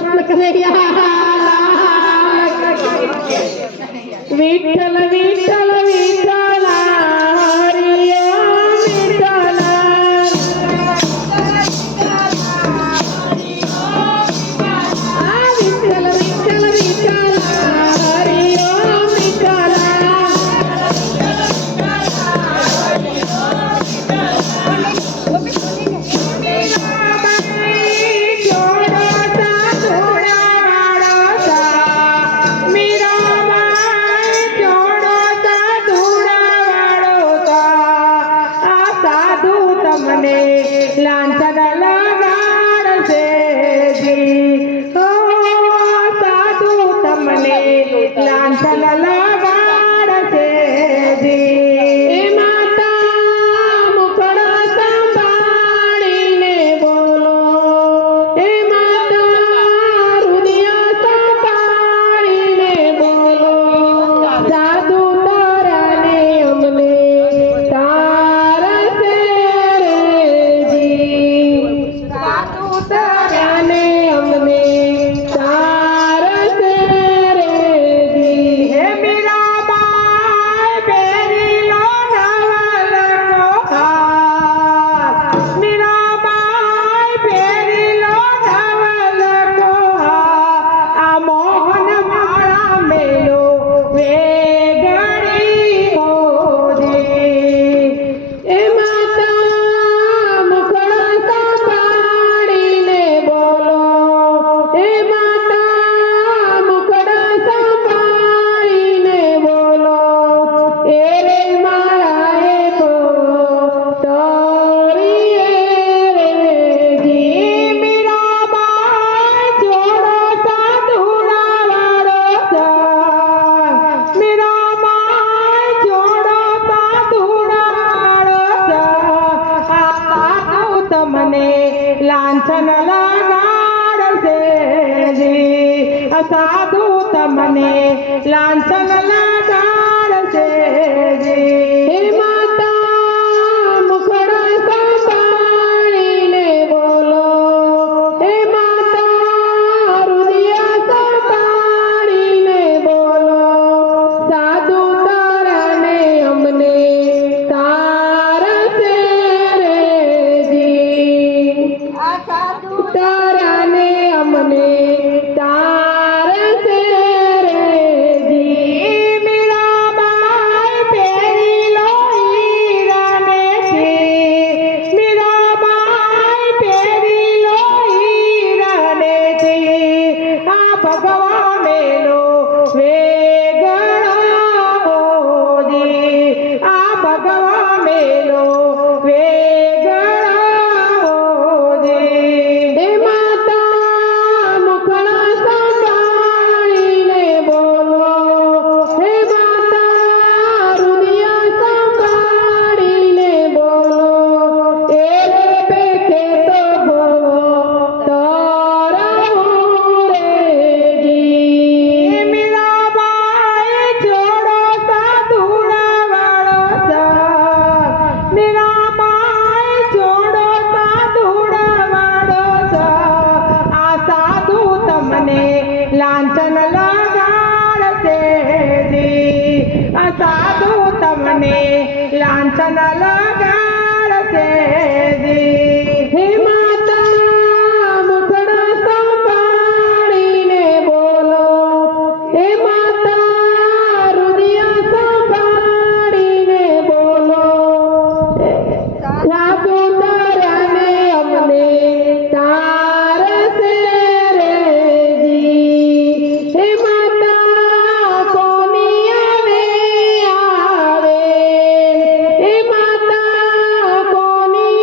કૃષ્ણ કનૈયા વિઠ્ઠલ વિઠ્ઠલ વિઠ્ઠલ હરિ ઓમ વિઠ્ઠલ વિઠ્ઠલ વિઠ્ઠલ વિઠ્ઠલ હરિ ઓમ વિઠ્ઠલ લાંછન લગાડશે જી ઓ સાધુ તમને લાંછન લગાડશે જી માતા મુખડ સંભાળીને બોલો એ માતા હૃદય સંભાળીને બોલો સાધુ તારાને અમને લાંછન લગાડશે જી સાધુ તમને લાંછન લગાડશે જી માતા મુખડ સંભાળીને બોલો હે માતા હૃદય સંભાળીને બોલો સાધુ તારાને અમને તારશે રે જી તારાને અમને તારશે રે જી મીરાબાઈ પહેરી લો હીરાનેથી મીરાબાઈ પહેરી લો હીરાનેથી આ ભગવાનેનો વેગળો જી આ ભગવાનેનો લાંછન લગાડશે જી સાધુ તમને લાંછન લગાડશે જી હે માતા મુખડ સંભાળીને બોલો હે માતા હૃદય સંભાળીને બોલો સાધુ તારાને અમને તારશે રે જી માતા કોની આવે હે માતા કોની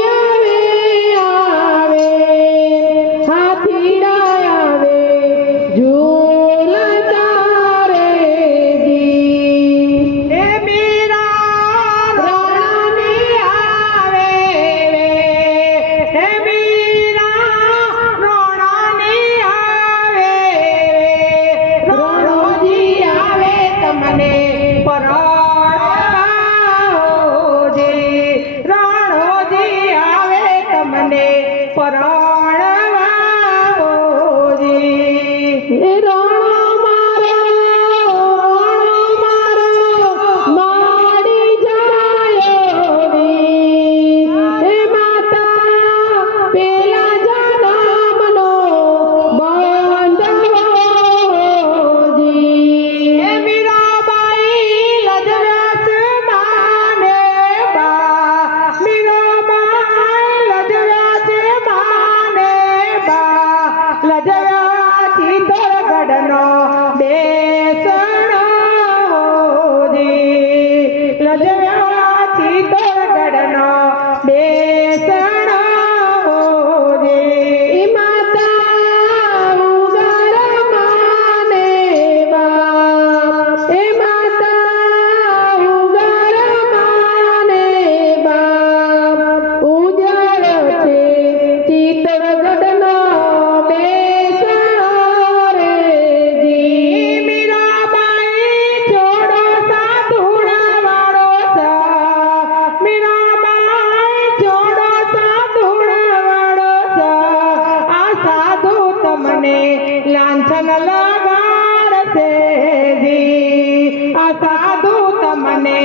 લજવા ચિત્તોડગઢનો બેસણો જી લજવા ચિત્તોડગઢનો બેસણો જી માતા ઉગાર માને બાપ એ માતા ઉગાર માને બાપ ઉજાડ છે ચિત્તોડગઢનો બેસણો રે જી મીરાબાઈ છોડો સાધુડા વાળો સા મીરાબાઈ છોડો સાધુડા વાળો સા આ સાધુ તમને લાંછન લગાડશે જી આ સાધુ તમને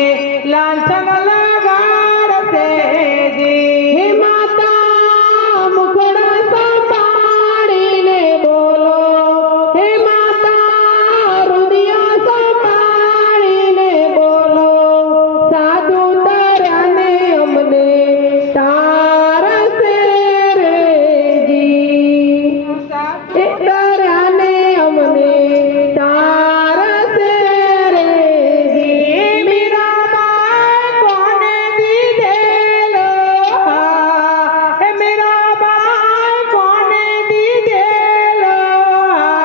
લાંછન લગાડશે જી હે માતા મુખડા સંભાળીને બોલો હે માતા હૃદય સંભાળીને બોલો સાધુ તારાને અમને તારશે રે જી એ તારાને અમને તારશે રે જી મીરાબાઈ કોને દીધેલો હા હે મીરાબાઈ કોને દીધેલો હા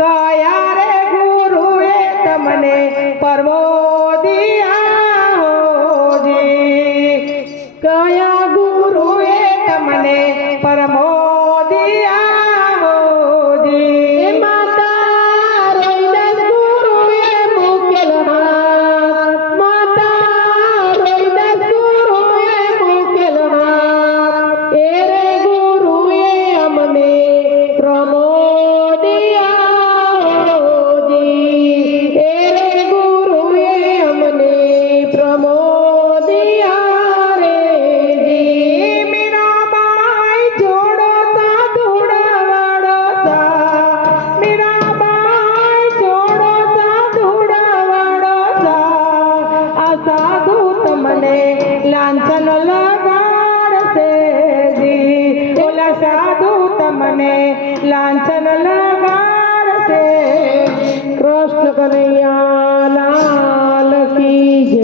કયા રે ગુરુએ તમને પરમોદિયા હોજી કયા ગુરુએ તમને પરમોદિયા હોજી એ માતા રોઈદાસ ગુરુએ મૂકેલ હાથ માતા રોઈદાસ ગુરુએ મૂકેલ હાથ એ રે ગુરુએ અમને પ્રમોદિયા હોજી એ રે ગુરુએ અમને પ્રમોદિયા રે જી મીરાબાઈ છોડો સાધુડા વાળો સા મીરાબાઈ છોડો સાધુડા વાળો સા આ સાધુ તમને લાંછન લગાડશે જી ઓલા સાધુ તમને લાંછન લગાડશે કૃષ્ણ કનૈયા